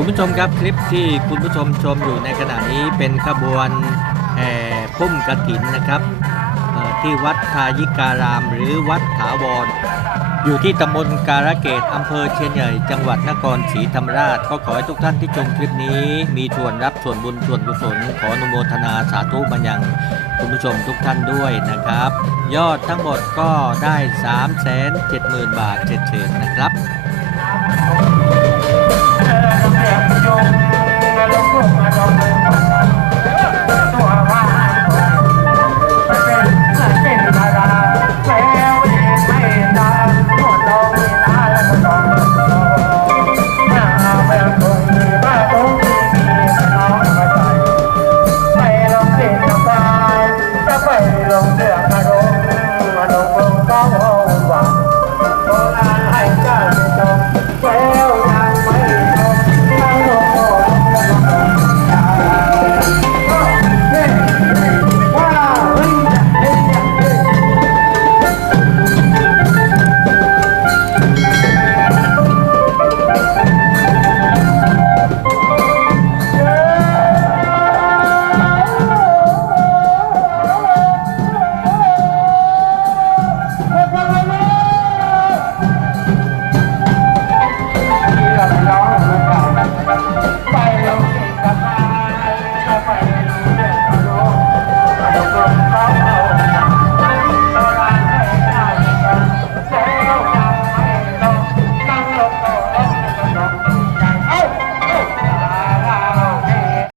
คุณผู้ชมครับคลิปที่คุณผู้ชมชมอยู่ในขณะนี้เป็นขบวนแห่พุ่มกระถินนะครับที่วัดทายิการามหรือวัดถาวร อยู่ที่ตำบลการะเกตอำเภอเชียนใหญ่ จังหวัดนครศรีธรรมราช ก็ขอให้ทุกท่านที่ชมคลิปนี้ มีส่วนรับส่วนบุญส่วนกุศลขออนุโมทนาสาธุมายังคุณผู้ชมทุกท่านด้วยนะครับ ยอดทั้งหมดก็ได้ 3 7 0 0 0 0 บาทเฉดๆนะครับ Thank you.